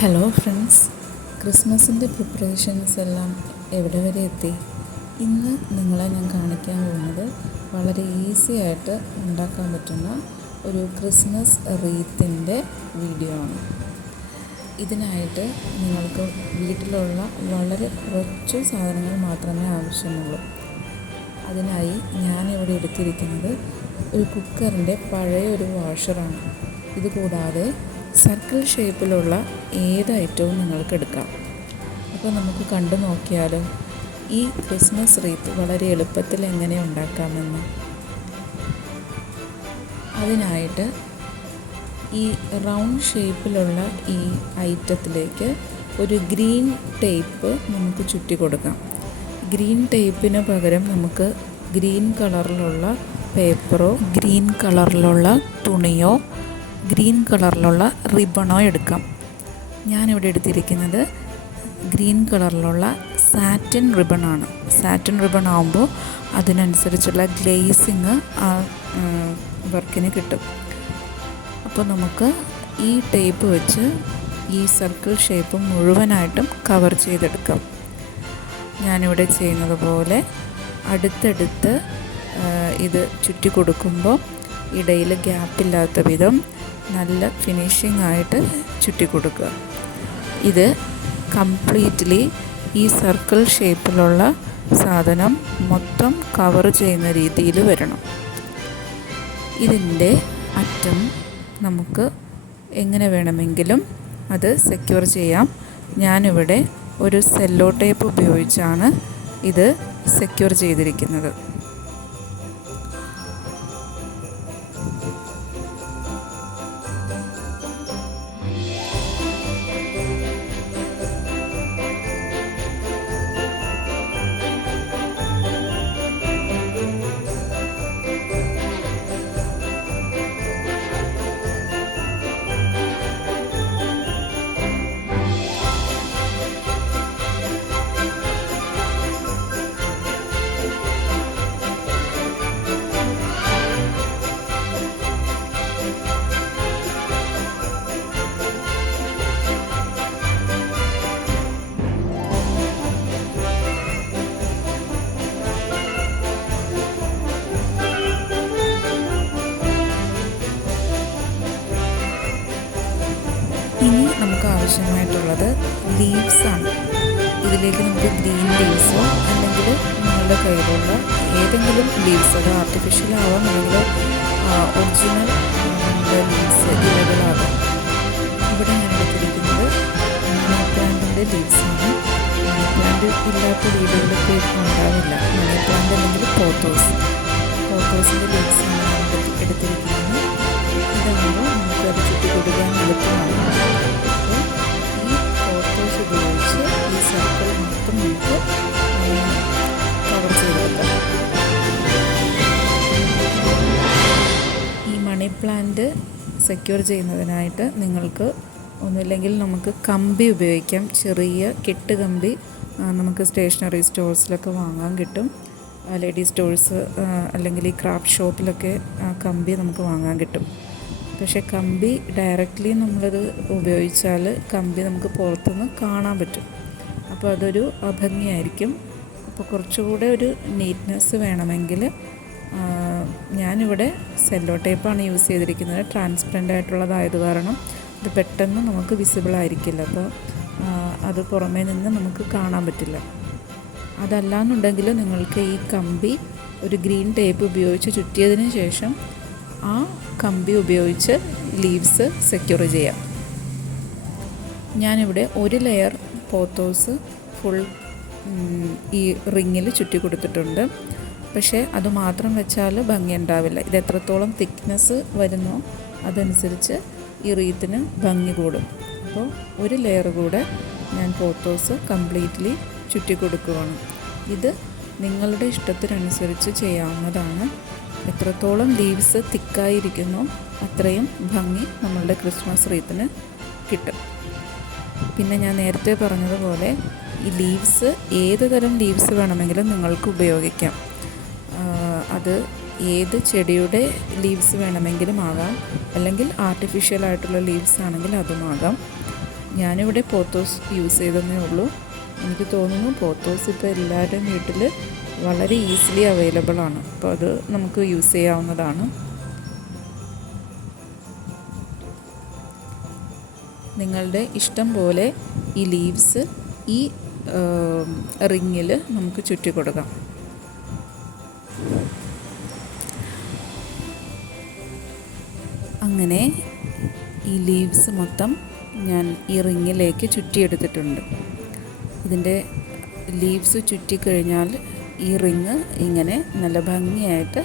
Hello friends, ക്രിസ്മസിൻ്റെ preparations എല്ലാം എവിടെ വരെ എത്തി? ഇന്ന് നിങ്ങളെ ഞാൻ കാണിക്കാൻ പോകുന്നത് വളരെ ഈസി ആയിട്ട് ഉണ്ടാക്കാൻ പറ്റുന്ന ഒരു ക്രിസ്മസ് റീത്തിൻ്റെ വീഡിയോ ആണ്. ഇതിനായിട്ട് നിങ്ങൾക്ക് വീട്ടിലുള്ള വളരെ കുറച്ച് സാധനങ്ങൾ മാത്രമേ ആവശ്യമുള്ളൂ. അതിനായി ഞാനിവിടെ എടുത്തിരിക്കുന്നത് ഒരു കുക്കറിൻ്റെ പഴയ ഒരു വാഷറാണ്. ഇതുകൂടാതെ സർക്കിൾ ഷേപ്പിലുള്ള ഏത് ഐറ്റവും നിങ്ങൾക്ക് എടുക്കാം. അപ്പോൾ നമുക്ക് കണ്ടു നോക്കിയാലോ ഈ ക്രിസ്മസ് റീത്ത് വളരെ എളുപ്പത്തിൽ എങ്ങനെ ഉണ്ടാക്കാമെന്ന്. അതിനായിട്ട് ഈ റൗണ്ട് ഷേപ്പിലുള്ള ഈ ഐറ്റത്തിലേക്ക് ഒരു ഗ്രീൻ ടേപ്പ് നമുക്ക് ചുറ്റി കൊടുക്കാം. ഗ്രീൻ ടേപ്പിന് പകരം നമുക്ക് ഗ്രീൻ കളറിലുള്ള പേപ്പറോ ഗ്രീൻ കളറിലുള്ള തുണിയോ ഗ്രീൻ കളറിലുള്ള റിബണോ എടുക്കാം. ഞാനിവിടെ എടുത്തിരിക്കുന്നത് ഗ്രീൻ കളറിലുള്ള സാറ്റിൻ റിബണാണ്. സാറ്റിൻ റിബൺ ആകുമ്പോൾ അതിനനുസരിച്ചുള്ള ഗ്ലേസിങ് ആ വർക്കിന് കിട്ടും. അപ്പോൾ നമുക്ക് ഈ ടേപ്പ് വെച്ച് ഈ സർക്കിൾ ഷേപ്പ് മുഴുവനായിട്ടും കവർ ചെയ്തെടുക്കാം. ഞാനിവിടെ ചെയ്യുന്നത് പോലെ അടുത്തടുത്ത് ഇത് ചുറ്റി കൊടുക്കുമ്പോൾ ഇടയിൽ ഗ്യാപ്പില്ലാത്ത വിധം നല്ല ഫിനിഷിംഗ് ആയിട്ട് ചുറ്റി കൊടുക്കുക. ഇത് കംപ്ലീറ്റ്ലി ഈ സർക്കിൾ ഷേപ്പിലുള്ള സാധനം മൊത്തം കവർ ചെയ്യുന്ന രീതിയിൽ വരണം. ഇതിൻ്റെ അറ്റം നമുക്ക് എങ്ങനെ വേണമെങ്കിലും അത് സെക്യൂർ ചെയ്യാം. ഞാനിവിടെ ഒരു സെല്ലോ ടേപ്പ് ഉപയോഗിച്ചാണ് ഇത് സെക്യൂർ ചെയ്തിരിക്കുന്നത്. ഇനി നമുക്ക് ആവശ്യമായിട്ടുള്ളത് ലീവ്സാണ്. ഇതിലേക്ക് നമുക്ക് ഗ്രീൻ ലീവ്സോ അല്ലെങ്കിൽ നിങ്ങളുടെ കയ്യിലുള്ള ഏതെങ്കിലും ലീവ്സ്, അത് ആർട്ടിഫിഷ്യൽ ആവാം അല്ലെങ്കിൽ ഒറിജിനൽ ലീവ്സ് ഇലകളാകാം. ഇവിടെ ഞാൻ എടുത്തിരിക്കുന്നത് മണി പ്ലാന്റിൻ്റെ ലീവ്സാണ്. മണി പ്ലാന്റ് ഇല്ലാത്ത വീടുകളിലൊക്കെ ഉണ്ടാവില്ല. മണി പ്ലാന്റ് അല്ലെങ്കിൽ പോത്തോസിൻ്റെ ലീവ്സാണ് ഞാൻ എടുത്തിരിക്കുന്നത്. ഇതാകുമ്പോൾ നമുക്കത് ചുറ്റി കൊടുക്കാൻ എളുപ്പമാണ്. അപ്പോൾ ഈ പോത്തോസ് ഉപയോഗിച്ച് ഈ സർക്കിൾ മൊത്തം നമുക്ക് കവർ ചെയ്തെടുക്കാം. ഈ മണി പ്ലാന്റ് സെക്യൂർ ചെയ്യുന്നതിനായിട്ട് നിങ്ങൾക്ക് ഒന്നുമില്ലെങ്കിൽ നമുക്ക് കമ്പി ഉപയോഗിക്കാം. ചെറിയ കെട്ട് കമ്പി നമുക്ക് സ്റ്റേഷനറി സ്റ്റോഴ്സിലൊക്കെ വാങ്ങാൻ കിട്ടും. ലേഡി സ്റ്റോഴ്സ് അല്ലെങ്കിൽ ഈ ക്രാഫ്റ്റ് ഷോപ്പിലൊക്കെ കമ്പി നമുക്ക് വാങ്ങാൻ കിട്ടും. പക്ഷേ കമ്പി ഡയറക്റ്റ്ലി നമ്മളത് ഉപയോഗിച്ചാൽ കമ്പി നമുക്ക് പുറത്തുനിന്ന് കാണാൻ പറ്റും. അപ്പോൾ അതൊരു അഭംഗിയായിരിക്കും. അപ്പോൾ കുറച്ചുകൂടെ ഒരു നീറ്റ്നെസ് വേണമെങ്കിൽ ഞാനിവിടെ സെല്ലോ ടേപ്പാണ് യൂസ് ചെയ്തിരിക്കുന്നത്. ട്രാൻസ്പെറൻ്റ് ആയിട്ടുള്ളതായത് കാരണം ഇത് പെട്ടെന്ന് നമുക്ക് വിസിബിൾ ആയിരിക്കില്ല. അപ്പോൾ അത് പുറമേ നിന്ന് നമുക്ക് കാണാൻ പറ്റില്ല. അതല്ലാന്നുണ്ടെങ്കിൽ നിങ്ങൾക്ക് ഈ കമ്പി ഒരു ഗ്രീൻ ടേപ്പ് ഉപയോഗിച്ച് ചുറ്റിയതിന് ശേഷം ആ കമ്പി ഉപയോഗിച്ച് ലീവ്സ് സെക്യൂർ ചെയ്യാം. ഞാനിവിടെ ഒരു ലെയർ പോത്തോസ് ഫുൾ ഈ റിങ്ങിൽ ചുറ്റി കൊടുത്തിട്ടുണ്ട്. പക്ഷേ അത് മാത്രം വെച്ചാൽ ഭംഗി ഉണ്ടാവില്ല. ഇത് എത്രത്തോളം തിക്നെസ് വരുന്നോ അതനുസരിച്ച് ഈ റീത്തിന് ഭംഗി കൂടും. അപ്പോൾ ഒരു ലെയർ കൂടെ ഞാൻ പോത്തോസ് കംപ്ലീറ്റ്ലി ചുറ്റി കൊടുക്കുകയാണ്. ഇത് നിങ്ങളുടെ ഇഷ്ടത്തിനനുസരിച്ച് ചെയ്യാവുന്നതാണ്. എത്രത്തോളം ലീവ്സ് തിക്കായിരിക്കുന്നോ അത്രയും ഭംഗി നമ്മളുടെ ക്രിസ്മസ് റീത്തിന് കിട്ടും. പിന്നെ ഞാൻ നേരത്തെ പറഞ്ഞതുപോലെ ഈ ലീവ്സ് ഏത് തരം ലീവ്സ് വേണമെങ്കിലും നിങ്ങൾക്ക് ഉപയോഗിക്കാം. അത് ഏത് ചെടിയുടെ ലീവ്സ് വേണമെങ്കിലും ആകാം, അല്ലെങ്കിൽ ആർട്ടിഫിഷ്യൽ ആയിട്ടുള്ള ലീവ്സ് ആണെങ്കിൽ അതുമാകാം. ഞാനിവിടെ പോത്തോസ് യൂസ് ചെയ്തതേ ഉള്ളൂ. എനിക്ക് തോന്നുന്നു പോത്തോസ് ഇപ്പോൾ എല്ലാവരുടെയും വീട്ടിൽ വളരെ ഈസിലി അവൈലബിൾ ആണ്. അപ്പോൾ അത് നമുക്ക് യൂസ് ചെയ്യാവുന്നതാണ്. നിങ്ങളുടെ ഇഷ്ടം പോലെ ഈ ലീവ്സ് ഈ റിങ്ങിൽ നമുക്ക് ചുറ്റി കൊടുക്കാം. അങ്ങനെ ഈ ലീവ്സ് മൊത്തം ഞാൻ ഈ റിങ്ങിലേക്ക് ചുറ്റിയെടുത്തിട്ടുണ്ട്. ഇതിൻ്റെ ലീവ്സ് ചുറ്റിക്കഴിഞ്ഞാൽ ഈ റിങ് ഇങ്ങനെ നല്ല ഭംഗിയായിട്ട്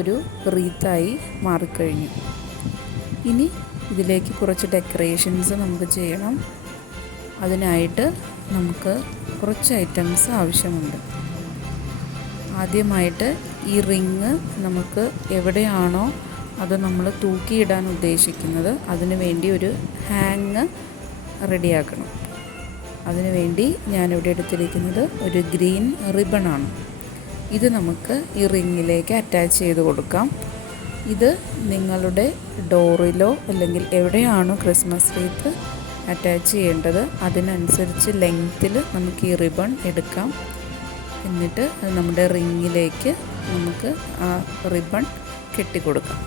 ഒരു റീത്തായി മാറിക്കഴിഞ്ഞു. ഇനി ഇതിലേക്ക് കുറച്ച് ഡെക്കറേഷൻസ് നമുക്ക് ചെയ്യണം. അതിനായിട്ട് നമുക്ക് കുറച്ച് ഐറ്റംസ് ആവശ്യമുണ്ട്. ആദ്യമായിട്ട് ഈ റിങ് നമുക്ക് എവിടെയാണോ അത് നമ്മൾ തൂക്കിയിടാൻ ഉദ്ദേശിക്കുന്നത് അതിനു വേണ്ടി ഒരു ഹാങ് റെഡിയാക്കണം. അതിനുവേണ്ടി ഞാനിവിടെ എടുത്തിരിക്കുന്നത് ഒരു ഗ്രീൻ റിബണാണ്. ഇത് നമുക്ക് ഈ റിങ്ങിലേക്ക് അറ്റാച്ച് ചെയ്ത് കൊടുക്കാം. ഇത് നിങ്ങളുടെ ഡോറിലോ അല്ലെങ്കിൽ എവിടെയാണോ ക്രിസ്മസ് റീത്ത് അറ്റാച്ച് ചെയ്യേണ്ടത് അതിനനുസരിച്ച് ലെങ്ത്തിൽ നമുക്ക് ഈ റിബൺ എടുക്കാം. എന്നിട്ട് അത് നമ്മുടെ റിങ്ങിലേക്ക് നമുക്ക് ആ റിബൺ കെട്ടിക്കൊടുക്കാം.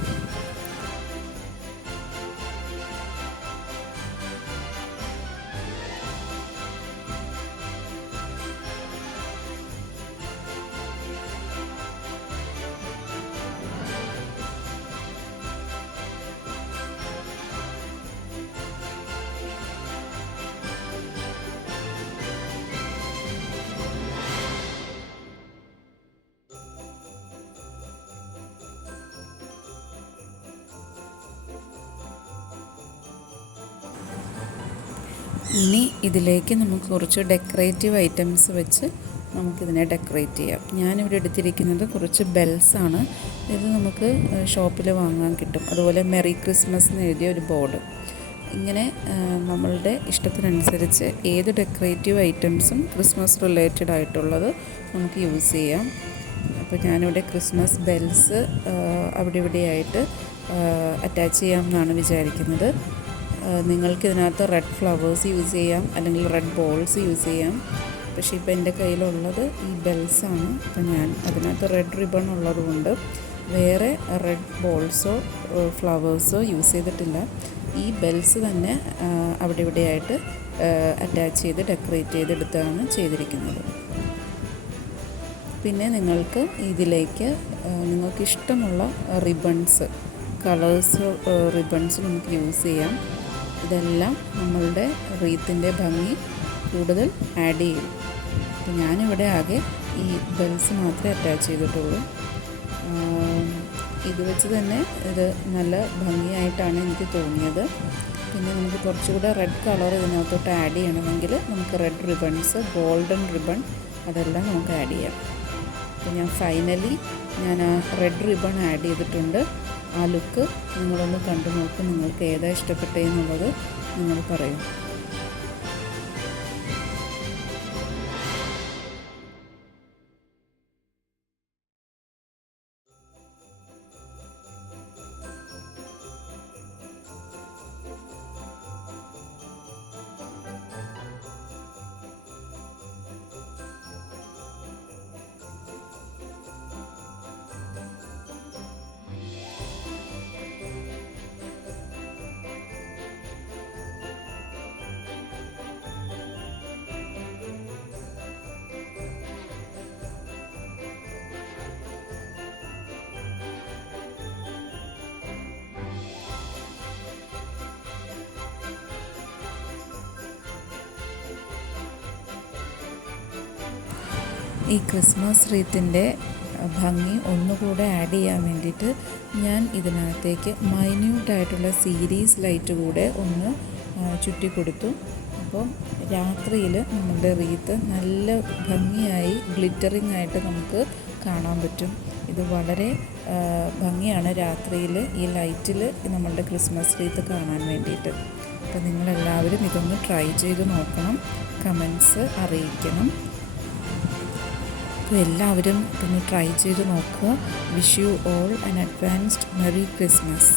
ഇനി ഇതിലേക്ക് നമുക്ക് കുറച്ച് ഡെക്കറേറ്റീവ് ഐറ്റംസ് വെച്ച് നമുക്കിതിനെ ഡെക്കറേറ്റ് ചെയ്യാം. ഞാനിവിടെ എടുത്തിരിക്കുന്നത് കുറച്ച് ബെൽസാണ്. ഇത് നമുക്ക് ഷോപ്പിൽ വാങ്ങാൻ കിട്ടും. അതുപോലെ മെറി ക്രിസ്മസ് എന്ന് എഴുതിയ ഒരു ബോർഡ്. ഇങ്ങനെ നമ്മളുടെ ഇഷ്ടത്തിനനുസരിച്ച് ഏത് ഡെക്കറേറ്റീവ് ഐറ്റംസും ക്രിസ്മസ് റിലേറ്റഡ് ആയിട്ടുള്ളത് നമുക്ക് യൂസ് ചെയ്യാം. അപ്പോൾ ഞാനിവിടെ ക്രിസ്മസ് ബെൽസ് അവിടെ ഇവിടെയായിട്ട് അറ്റാച്ച് ചെയ്യാമെന്നാണ് വിചാരിക്കുന്നത്. നിങ്ങൾക്ക് ഇതിനകത്ത് റെഡ് ഫ്ലവേഴ്സ് യൂസ് ചെയ്യാം, അല്ലെങ്കിൽ റെഡ് ബോൾസ് യൂസ് ചെയ്യാം. പക്ഷേ ഇപ്പോൾ എൻ്റെ കയ്യിലുള്ളത് ഈ ബെൽസാണ്. അപ്പോൾ ഞാൻ അതിനകത്ത് റെഡ് റിബൺ ഉള്ളതുകൊണ്ട് വേറെ റെഡ് ബോൾസോ ഫ്ലവേഴ്സോ യൂസ് ചെയ്തിട്ടില്ല. ഈ ബെൽസ് തന്നെ അവിടെ ഇവിടെയായിട്ട് അറ്റാച്ച് ചെയ്ത് ഡെക്കറേറ്റ് ചെയ്തെടുത്താണ് ചെയ്തിരിക്കുന്നത്. പിന്നെ നിങ്ങൾക്ക് ഇതിലേക്ക് നിങ്ങൾക്ക് ഇഷ്ടമുള്ള റിബൺസ്, കളേഴ്സ് റിബൺസ് നമുക്ക് യൂസ് ചെയ്യാം. ഇതെല്ലാം നമ്മളുടെ റീത്തിൻ്റെ ഭംഗി കൂടുതൽ ആഡ് ചെയ്യും. അപ്പോൾ ഞാനിവിടെ ആകെ ഈ ബെൽസ് മാത്രമേ അറ്റാച്ച് ചെയ്തിട്ടുള്ളൂ. ഇത് വെച്ച് തന്നെ ഇത് നല്ല ഭംഗിയായിട്ടാണ് എനിക്ക് തോന്നിയത്. പിന്നെ നമുക്ക് കുറച്ചുകൂടെ റെഡ് കളർ ഇതിനകത്തോട്ട് ആഡ് ചെയ്യണമെങ്കിൽ നമുക്ക് റെഡ് റിബൺസ്, ഗോൾഡൻ റിബൺ അതെല്ലാം നമുക്ക് ആഡ് ചെയ്യാം. അപ്പോൾ ഞാൻ ഫൈനലി ആ റെഡ് റിബൺ ആഡ് ചെയ്തിട്ടുണ്ട്. ആ ലുക്ക് നിങ്ങളൊന്ന് കണ്ടു നോക്കും. നിങ്ങൾക്ക് ഏതാ ഇഷ്ടപ്പെട്ടതെന്നുള്ളത് നിങ്ങൾ പറയും. ഈ ക്രിസ്മസ് റീത്തിൻ്റെ ഭംഗി ഒന്നുകൂടെ ആഡ് ചെയ്യാൻ വേണ്ടിയിട്ട് ഞാൻ ഇതിനകത്തേക്ക് മൈന്യൂട്ടായിട്ടുള്ള സീരീസ് ലൈറ്റ് കൂടെ ഒന്ന് ചുറ്റിക്കൊടുത്തു. അപ്പോൾ രാത്രിയിൽ നമ്മുടെ റീത്ത് നല്ല ഭംഗിയായി ഗ്ലിറ്ററിങ് ആയിട്ട് നമുക്ക് കാണാൻ പറ്റും. ഇത് വളരെ ഭംഗിയാണ് രാത്രിയിൽ ഈ ലൈറ്റിൽ നമ്മളുടെ ക്രിസ്മസ് റീത്ത് കാണാൻ വേണ്ടിയിട്ട്. അപ്പോൾ നിങ്ങളെല്ലാവരും ഇതൊന്ന് ട്രൈ ചെയ്ത് നോക്കണം, കമൻസ് അറിയിക്കണം. അപ്പോൾ എല്ലാവരും ഇതൊന്ന് ട്രൈ ചെയ്ത് നോക്കുക. Wish you all an advanced merry Christmas.